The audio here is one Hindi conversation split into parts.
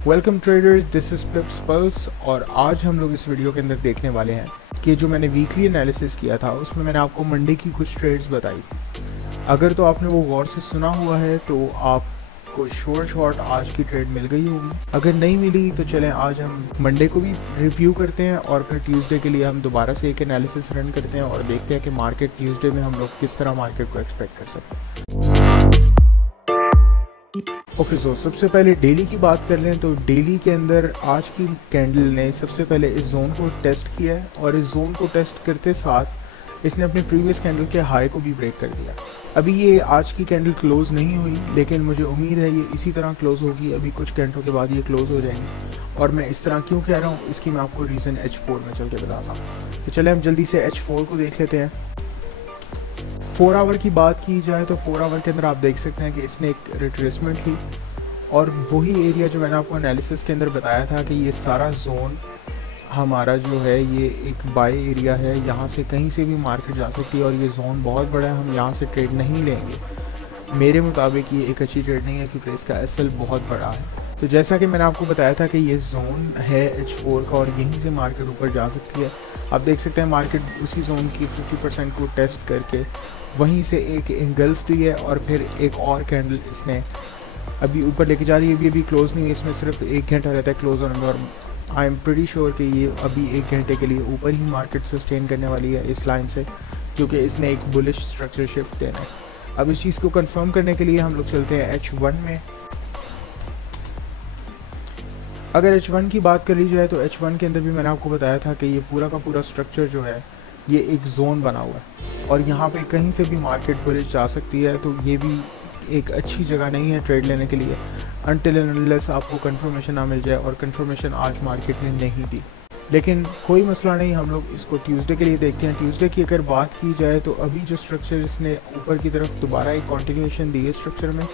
Welcome traders, this is पिप्स pulse. और आज हम लोग इस वीडियो के अंदर देखने वाले हैं कि जो मैंने वीकली एनालिसिस किया था उसमें मैंने आपको मंडे की कुछ ट्रेड्स बताई थी। अगर तो आपने वो गौर से सुना हुआ है तो आपको शॉर्ट आज की ट्रेड मिल गई होगी। अगर नहीं मिली तो चलें आज हम मंडे को भी रिव्यू करते हैं और फिर ट्यूसडे के लिए हम दोबारा से एक एनालिसिस रन करते हैं और देखते हैं कि मार्केट ट्यूसडे में हम लोग किस तरह मार्केट को एक्सपेक्ट कर सकते हैं। ओके सो सबसे पहले डेली की बात कर लें तो डेली के अंदर आज की कैंडल ने सबसे पहले इस जोन को टेस्ट किया है और इस जोन को टेस्ट करते साथ इसने अपने प्रीवियस कैंडल के हाई को भी ब्रेक कर दिया। अभी ये आज की कैंडल क्लोज नहीं हुई, लेकिन मुझे उम्मीद है ये इसी तरह क्लोज होगी। अभी कुछ घंटों के बाद ये क्लोज हो जाएंगी और मैं इस तरह क्यों कह रहा हूँ इसकी मैं आपको रीज़न H4 में चल के बताता हूँ। तो चले हम जल्दी से H4 को देख लेते हैं। 4 आवर की बात की जाए तो 4 आवर के अंदर आप देख सकते हैं कि इसने एक रिट्रेसमेंट ली और वही एरिया जो मैंने आपको एनालिसिस के अंदर बताया था कि ये सारा जोन हमारा जो है ये एक बाय एरिया है, यहाँ से कहीं से भी मार्केट जा सकती है और ये जोन बहुत बड़ा है, हम यहाँ से ट्रेड नहीं लेंगे। मेरे मुताबिक ये एक अच्छी ट्रेड नहीं है क्योंकि इसका एसएल बहुत बड़ा है। तो जैसा कि मैंने आपको बताया था कि ये जोन है H4 का और यहीं से मार्केट ऊपर जा सकती है। आप देख सकते हैं मार्केट उसी जोन की 50% को टेस्ट करके वहीं से एक इंगल्फ दी है और फिर एक और कैंडल इसने अभी ऊपर लेके जा रही है। अभी क्लोज नहीं है, इसमें सिर्फ 1 घंटा रहता है क्लोज होने में और आई एम प्रीटी श्योर कि ये अभी 1 घंटे के लिए ऊपर ही मार्केट सस्टेन करने वाली है इस लाइन से, क्योंकि इसने एक बुलिश स्ट्रक्चर शिफ्ट देना है। अब इस चीज़ को कंफर्म करने के लिए हम लोग चलते हैं H1 में। अगर H1 की बात कर ली जाए तो H1 के अंदर भी मैंने आपको बताया था कि ये पूरा का पूरा स्ट्रक्चर जो है ये एक जोन बना हुआ है और यहाँ पे कहीं से भी मार्केट बुलिश जा सकती है। तो ये भी एक अच्छी जगह नहीं है ट्रेड लेने के लिए अनटिल एंड अनलेस आपको कंफर्मेशन ना मिल जाए, और कंफर्मेशन आज मार्केट ने नहीं दी। लेकिन कोई मसला नहीं, हम लोग इसको ट्यूसडे के लिए देखते हैं। ट्यूसडे की अगर बात की जाए तो अभी जो स्ट्रक्चर इसने ऊपर की तरफ दोबारा एक कॉन्टिन्यूएशन दी है स्ट्रक्चर में,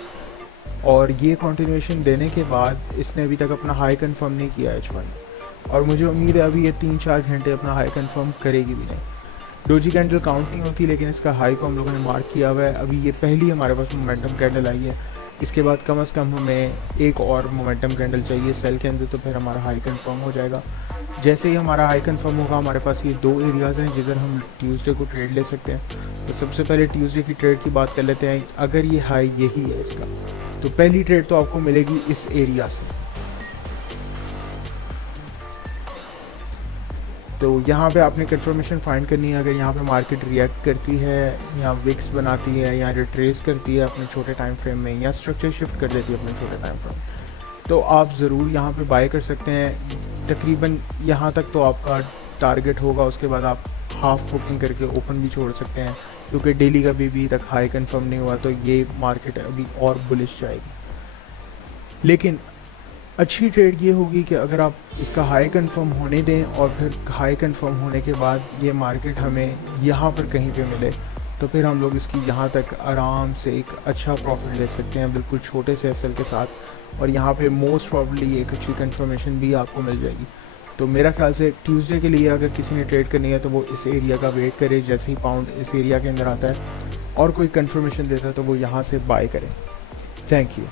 और ये कॉन्टिन्यूएशन देने के बाद इसने अभी तक अपना हाई कंफर्म नहीं किया H1 और मुझे उम्मीद है अभी ये 3-4 घंटे अपना हाई कंफर्म करेगी भी नहीं। डोजी कैंडल काउंट नहीं होती, लेकिन इसका हाई को हम लोगों ने मार्क किया हुआ है। अभी ये पहली हमारे पास मोमेंटम कैंडल आई है, इसके बाद कम से कम हमें एक और मोमेंटम कैंडल चाहिए सेल के अंदर, तो फिर हमारा हाई कंफर्म हो जाएगा। जैसे ही हमारा हाई कंफर्म होगा हमारे पास ये 2 एरियाज़ हैं जिधर हम ट्यूसडे को ट्रेड ले सकते हैं। तो सबसे पहले ट्यूसडे की ट्रेड की बात कर लेते हैं। अगर ये हाई यही है इसका, तो पहली ट्रेड तो आपको मिलेगी इस एरिया से। तो यहाँ पे आपने कंफर्मेशन फाइंड करनी है। अगर यहाँ पे मार्केट रिएक्ट करती है या विक्स बनाती है या रिट्रेस करती है अपने छोटे टाइम फ्रेम में या स्ट्रक्चर शिफ्ट कर देती है अपने छोटे टाइम फ्रेम, तो आप ज़रूर यहाँ पे बाय कर सकते हैं। तकरीबन यहाँ तक तो आपका टारगेट होगा, उसके बाद आप हाफ बुकिंग करके ओपन भी छोड़ सकते हैं क्योंकि डेली का भी तक हाई कंफर्म नहीं हुआ, तो ये मार्केट अभी और बुलिश जाएगी। लेकिन अच्छी ट्रेड ये होगी कि अगर आप इसका हाई कंफर्म होने दें और फिर हाई कंफर्म होने के बाद ये मार्केट हमें यहाँ पर कहीं पे मिले, तो फिर हम लोग इसकी यहाँ तक आराम से एक अच्छा प्रॉफिट ले सकते हैं बिल्कुल छोटे से एसएल के साथ, और यहाँ पे मोस्ट प्रॉब्ली एक अच्छी कंफर्मेशन भी आपको मिल जाएगी। तो मेरा ख्याल से ट्यूसडे के लिए अगर किसी ने ट्रेड करनी है तो वो इस एरिया का वेट करे। जैसे ही पाउंड इस एरिया के अंदर आता है और कोई कंफर्मेशन देता है तो वो यहाँ से बाय करें। Thank you.